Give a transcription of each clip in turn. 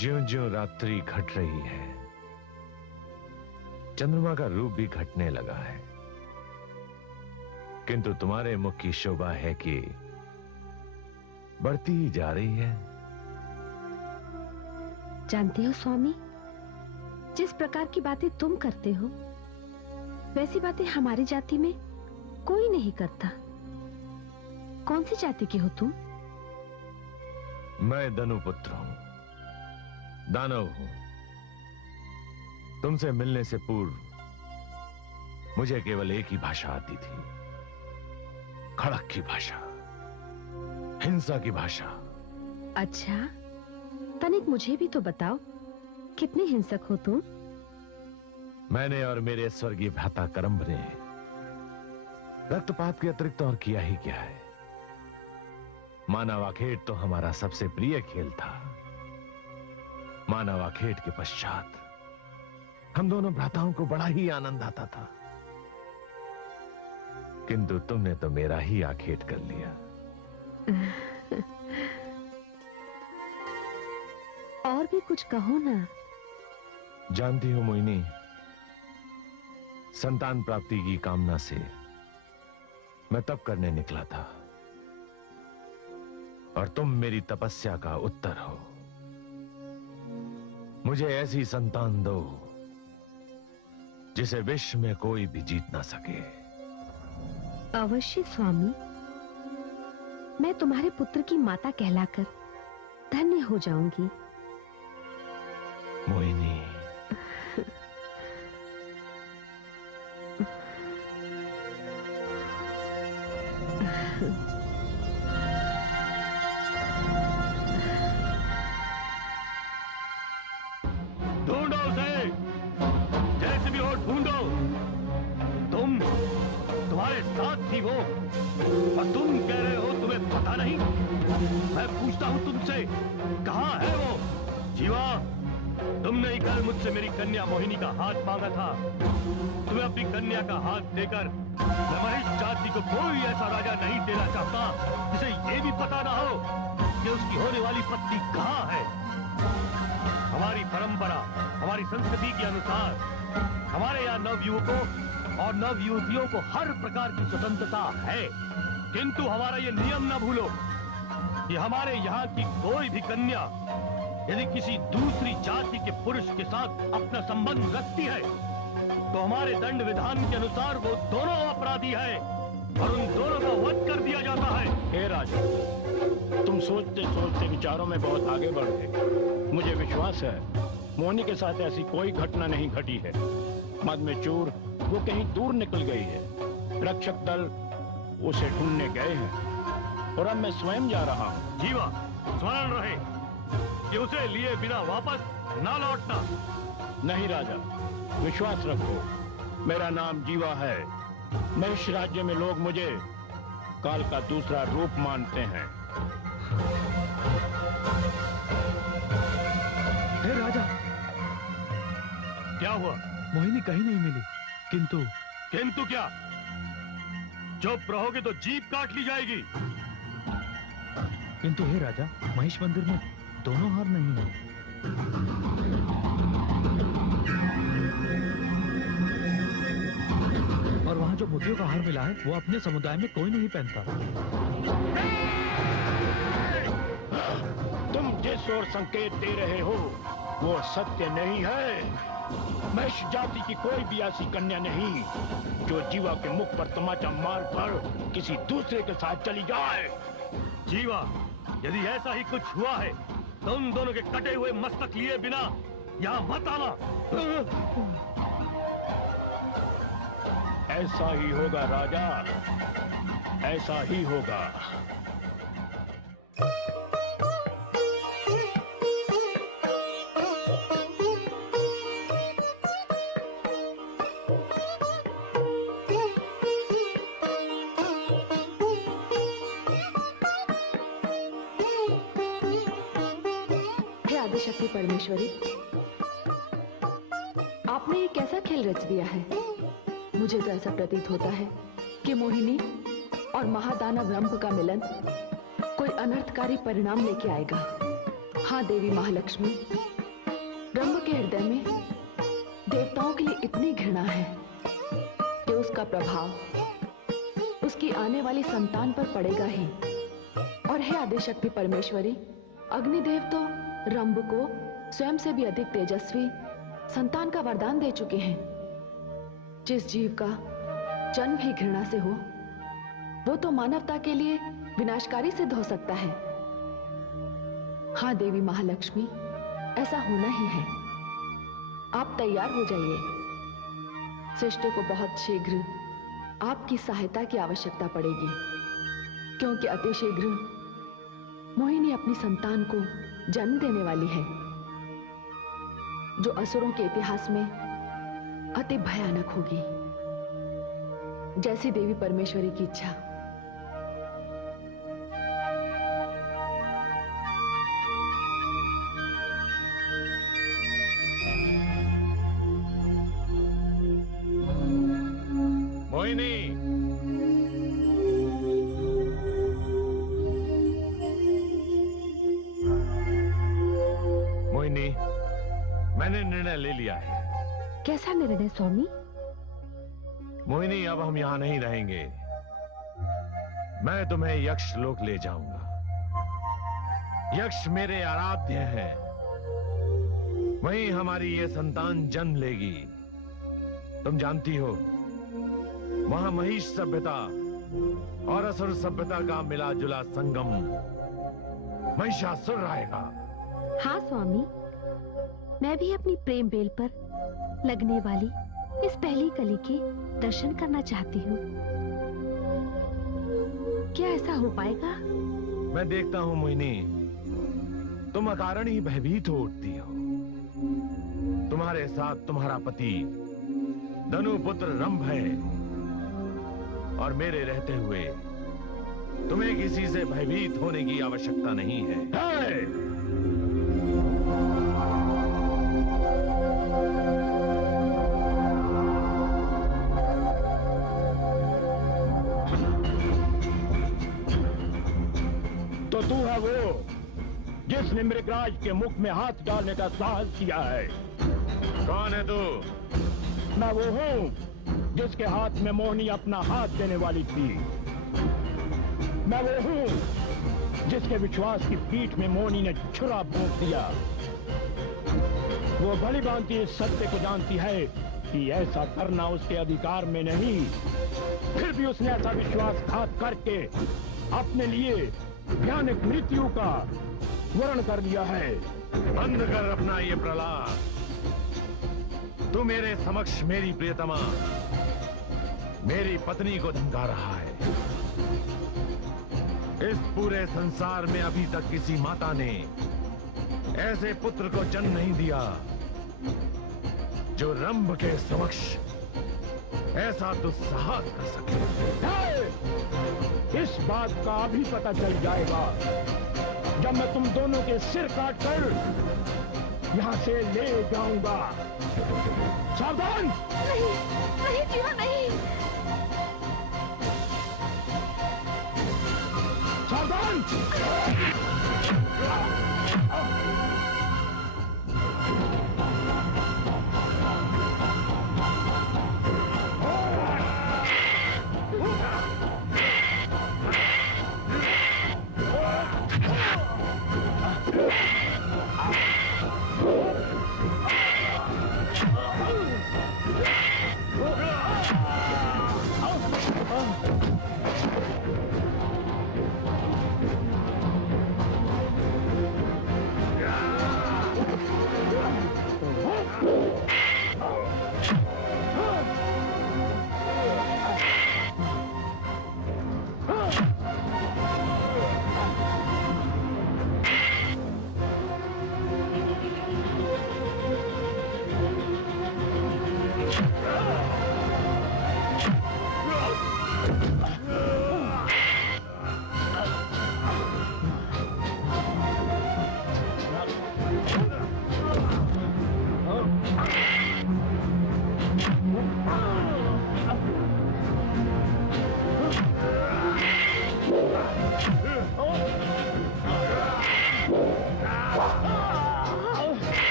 ज्यों-ज्यों रात्रि घट रही है, चंद्रमा का रूप भी घटने लगा है, किंतु तुम्हारे मुख की शोभा है कि बढ़ती ही जा रही है। जानते हो स्वामी, जिस प्रकार की बातें तुम करते हो, वैसी बातें हमारी जाति में कोई नहीं करता। कौन सी जाति के हो तुम? मैं धनुपुत्र हूं, दानव हूं। तुमसे मिलने से पूर्व मुझे केवल एक ही भाषा आती थी, खड़क की भाषा, हिंसा की भाषा। अच्छा, तनिक मुझे भी तो बताओ, कितने हिंसक हो तुम? मैंने और मेरे स्वर्गीय भ्राता करम्भ ने रक्तपात के अतिरिक्त और किया ही क्या है। मानवाखेट तो हमारा सबसे प्रिय खेल था। मानवाखेट के पश्चात हम दोनों भ्राताओं को बड़ा ही आनंद आता था, किंतु तुमने तो मेरा ही आखेट कर लिया। और भी कुछ कहो ना। जानती हो मोहिनी, संतान प्राप्ति की कामना से मैं तप करने निकला था, और तुम मेरी तपस्या का उत्तर हो। मुझे ऐसी संतान दो जिसे विश्व में कोई भी जीत ना सके। अवश्य स्वामी, मैं तुम्हारे पुत्र की माता कहलाकर धन्य हो जाऊंगी। मोहिनी, ढूंढो उसे, जैसे भी हो ढूंढो। तुम्हारे साथ थी वो, और तुम कह रहे हो तुम्हें पता नहीं। मैं पूछता हूं तुमसे, कहां है वो? जीवा, तुमने ही कल मुझसे मेरी कन्या मोहिनी का हाथ मांगा था। तुम्हें अपनी कन्या का हाथ देकर मैं महेश जाति को कोई ऐसा राजा नहीं देना चाहता जिसे ये भी पता ना हो कि उसकी होने वाली पत्नी कहां है। हमारी परंपरा, हमारी संस्कृति के अनुसार हमारे यहाँ नवयुवकों और नवयुवतियों को हर प्रकार की स्वतंत्रता है, किंतु हमारा ये नियम न भूलो कि हमारे यहाँ की कोई भी कन्या यदि किसी दूसरी जाति के पुरुष के साथ अपना संबंध रखती है तो हमारे दंड विधान के अनुसार वो दोनों अपराधी है और उन दोनों को वध कर दिया जाता है। हे राजा, तुम सोचते सोचते विचारों में बहुत आगे बढ़ गए। मुझे विश्वास है मोहिनी के साथ ऐसी कोई घटना नहीं घटी है। मद में चूर वो कहीं दूर निकल गई है। रक्षक दल उसे ढूंढने गए हैं और अब मैं स्वयं जा रहा हूँ। जीवा, स्मरण रहे कि उसे लिए बिना वापस ना लौटना। नहीं राजा, विश्वास रखो, मेरा नाम जीवा है। महेश राज्य में लोग मुझे काल का दूसरा रूप मानते हैं। हे राजा, क्या हुआ? मोहिनी कहीं नहीं मिली, किंतु क्या? चुप रहोगे तो जीभ काट ली जाएगी। किंतु हे राजा, महेश मंदिर में दोनों हार नहीं है। और वहां जो मोतियों का हार मिला है वो अपने समुदाय में कोई नहीं पहनता। तुम जिस ओर संकेत दे रहे हो वो सत्य नहीं है। महिष जाति की कोई भी ऐसी कन्या नहीं जो जीवा के मुख पर तमाचा मारकर किसी दूसरे के साथ चली जाए। जीवा, यदि ऐसा ही कुछ हुआ है तो उन दोनों के कटे हुए मस्तक लिए बिना यहाँ मत आना। ऐसा ही होगा राजा, ऐसा ही होगा। आदिशक्ति परमेश्वरी, आपने ये कैसा खेल रच दिया है? मुझे तो ऐसा प्रतीत होता है कि मोहिनी और महादानव रंभ का मिलन कोई अनर्थकारी परिणाम लेके आएगा। हाँ देवी महालक्ष्मी, रंभ के हृदय में देवताओं के लिए इतनी घृणा है कि उसका प्रभाव उसकी आने वाली संतान पर पड़ेगा ही। और है आदिशक्ति परमेश्वरी, अग्निदेव तो रंभ को स्वयं से भी अधिक तेजस्वी संतान का वरदान दे चुके हैं। जिस जीव का जन्म ही घृणा से हो वो तो मानवता के लिए विनाशकारी सिद्ध हो सकता है। हाँ देवी महालक्ष्मी, ऐसा होना ही है। आप तैयार हो जाइए। सृष्टि को बहुत शीघ्र आपकी सहायता की आवश्यकता पड़ेगी, क्योंकि अति शीघ्र मोहिनी अपनी संतान को जन्म देने वाली है, जो असुरों के इतिहास में अति भयानक होगी। जैसी देवी परमेश्वरी की इच्छा। मोहिनी, मोहिनी, मैंने निर्णय ले लिया है। कैसा निर्णय स्वामी? मोहिनी, अब हम यहां नहीं रहेंगे। मैं तुम्हें यक्ष लोक ले जाऊंगा। यक्ष मेरे आराध्य हैं। वहीं हमारी ये संतान जन्म लेगी। तुम जानती हो, वहां महिष सभ्यता और असुर सभ्यता का मिला जुला संगम महिषासुर आएगा। हाँ स्वामी, मैं भी अपनी प्रेम बेल पर लगने वाली इस पहली कली के दर्शन करना चाहती हूँ। क्या ऐसा हो पाएगा? मैं देखता हूँ मोहिनी, तुम अकारण ही भयभीत हो उठती हो। तुम्हारे साथ तुम्हारा पति धनुपुत्र रंभ है, और मेरे रहते हुए तुम्हें किसी से भयभीत होने की आवश्यकता नहीं है। तो तू है वो जिसने मृगराज के मुख में हाथ डालने का साहस किया है। कौन है तू? मैं वो हूँ जिसके हाथ में मोहिनी अपना हाथ देने वाली थी। मैं वो हूँ जिसके विश्वास की पीठ में मोहिनी ने छुरा भोंक दिया। वो भली भांति इस सत्य को जानती है कि ऐसा करना उसके अधिकार में नहीं, फिर भी उसने ऐसा विश्वासघात करके अपने लिए भयानक मृत्यु का वर्ण कर लिया है। बंद कर अपना ये प्रलाप। तू मेरे समक्ष मेरी प्रियतमा, मेरी पत्नी को धमका रहा है। इस पूरे संसार में अभी तक किसी माता ने ऐसे पुत्र को जन्म नहीं दिया जो रंभ के समक्ष ऐसा दुस्साहस कर सके। इस बात का अभी पता चल जाएगा जब मैं तुम दोनों के सिर काट कर यहां से ले जाऊंगा। सावधान! नहीं, नहीं जीवा, नहीं। सावधान!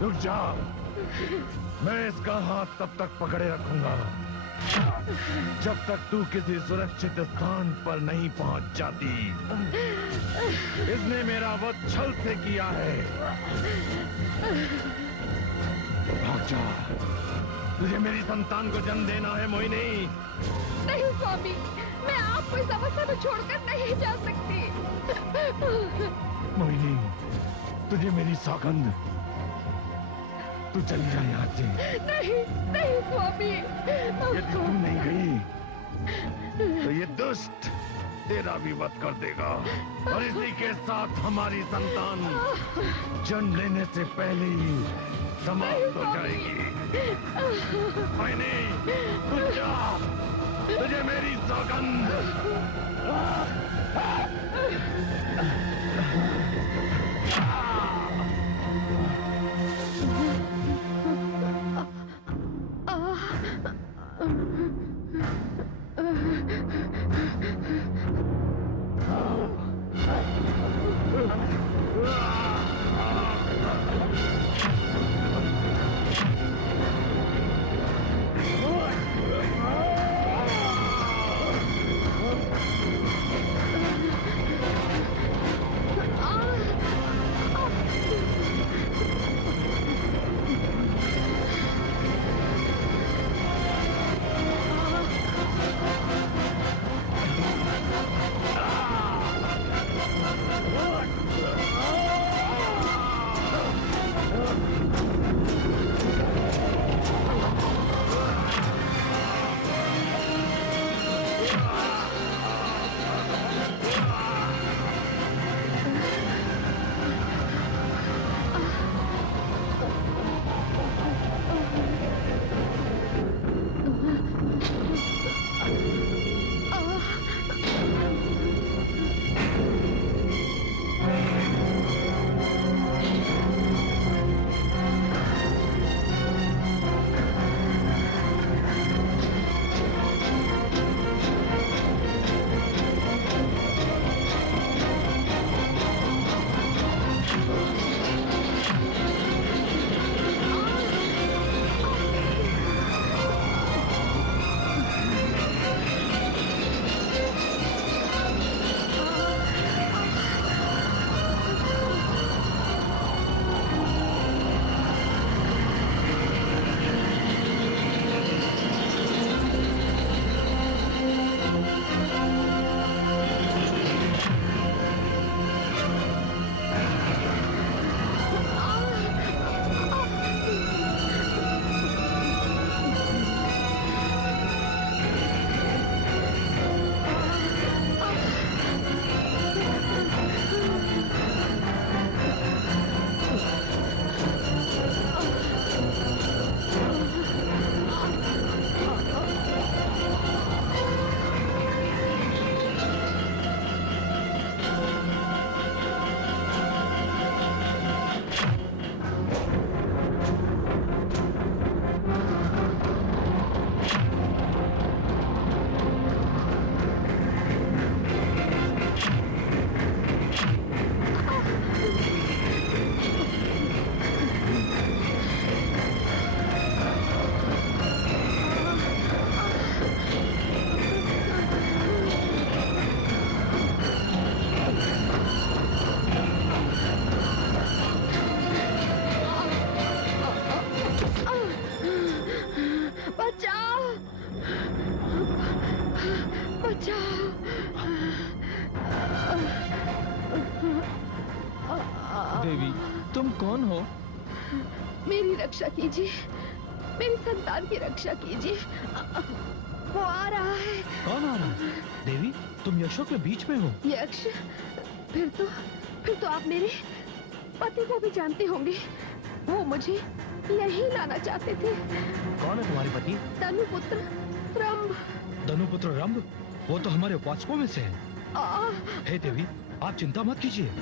रुक जा, मैं इसका हाथ तब तक पकड़े रखूंगा जब तक तू किसी सुरक्षित स्थान पर नहीं पहुंच जाती। इसने मेरा वध छल से किया है। भाग जा, तुझे मेरी संतान को जन्म देना है मोहिनी। नहीं स्वामी, मैं आपको इस अवस्था में छोड़कर नहीं जा सकती। मोहिनी, तुझे मेरी सौगंध, तू चली जा यहाँ से। नहीं नहीं स्वामी, यदि तू नहीं गई तो ये दुष्ट तेरा भी वध कर देगा और इसी के साथ हमारी संतान जन्म लेने से पहले ही समाप्त हो जाएगी। मैंने तुझे मेरी सौगंध। बचाओ। देवी, तुम कौन हो? मेरी रक्षा कीजिए, मेरी संतान की रक्षा कीजिए। वो आ रहा है। कौन आ रहा है? देवी, तुम यक्षों के बीच में हो। यक्ष? फिर तो आप मेरे पति को भी जानते होंगे। वो मुझे यही लाना चाहते थे। कौन है तुम्हारे पति? तनुपुत्र रंभ। धनुपुत्र रंभ? वो तो हमारे उपासकों में से है। हे देवी, आप चिंता मत कीजिए।